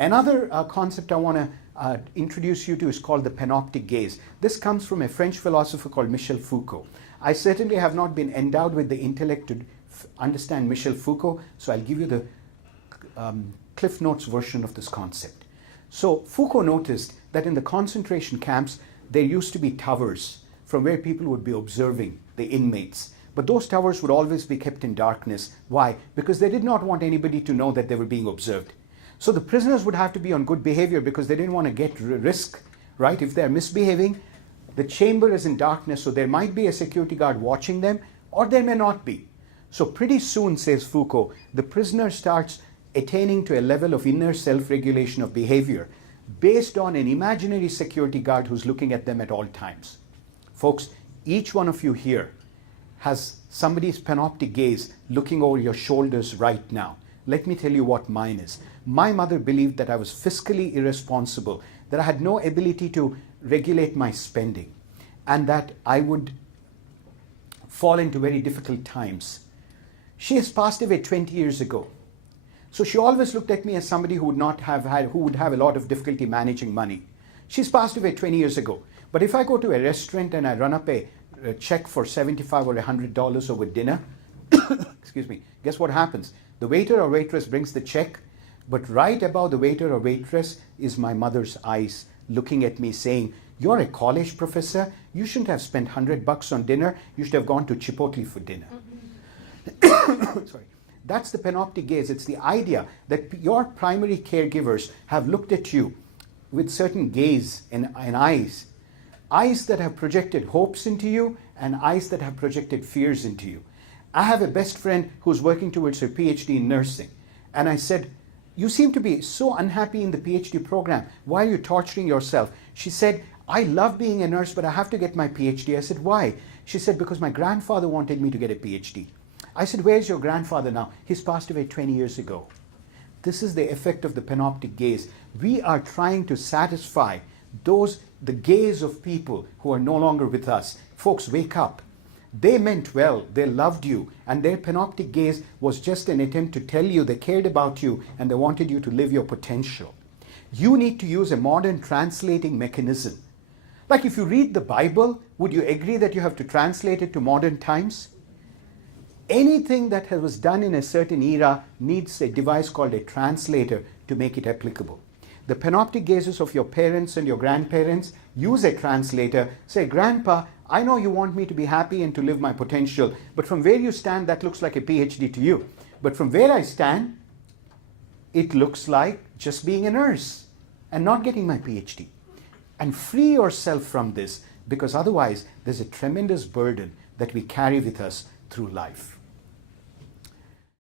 Another concept I want to introduce you to is called the Panoptic Gaze. This comes from a French philosopher called Michel Foucault. I certainly have not been endowed with the intellect to understand Michel Foucault, so I'll give you the Cliff Notes version of this concept. So Foucault noticed that in the concentration camps, there used to be towers from where people would be observing the inmates. But those towers would always be kept in darkness. Why? Because they did not want anybody to know that they were being observed. So the prisoners would have to be on good behavior because they didn't want to get risk, right? If they're misbehaving, the chamber is in darkness, so there might be a security guard watching them, or there may not be. So pretty soon, says Foucault, the prisoner starts attaining to a level of inner self-regulation of behavior based on an imaginary security guard who's looking at them at all times. Folks, each one of you here has somebody's panoptic gaze looking over your shoulders right now. Let me tell you what mine is. My mother believed that I was fiscally irresponsible, that I had no ability to regulate my spending, and that I would fall into very difficult times. She has passed away 20 years ago. So she always looked at me as somebody who would have a lot of difficulty managing money. She's passed away 20 years ago. But if I go to a restaurant and I run up a check for $75 or $100 over dinner, excuse me, guess what happens? The waiter or waitress brings the check, but right above the waiter or waitress is my mother's eyes looking at me saying, "You're a college professor. You shouldn't have spent $100 on dinner. You should have gone to Chipotle for dinner." Sorry. That's the panoptic gaze. It's the idea that your primary caregivers have looked at you with certain gaze and eyes. Eyes that have projected hopes into you and eyes that have projected fears into you. I have a best friend who's working towards her PhD in nursing. And I said, "You seem to be so unhappy in the PhD program. Why are you torturing yourself?" She said, "I love being a nurse, but I have to get my PhD." I said, "Why?" She said, "Because my grandfather wanted me to get a PhD." I said, "Where's your grandfather now?" "He's passed away 20 years ago." This is the effect of the panoptic gaze. We are trying to satisfy the gaze of people who are no longer with us. Folks, wake up. They meant well, they loved you, and their panoptic gaze was just an attempt to tell you they cared about you and they wanted you to live your potential. You need to use a modern translating mechanism. Like if you read the Bible, would you agree that you have to translate it to modern times? Anything that was done in a certain era needs a device called a translator to make it applicable. The panoptic gazes of your parents and your grandparents use a translator. Say, "Grandpa, I know you want me to be happy and to live my potential, but from where you stand, that looks like a PhD to you. But from where I stand, it looks like just being a nurse and not getting my PhD." And free yourself from this, because otherwise there's a tremendous burden that we carry with us through life.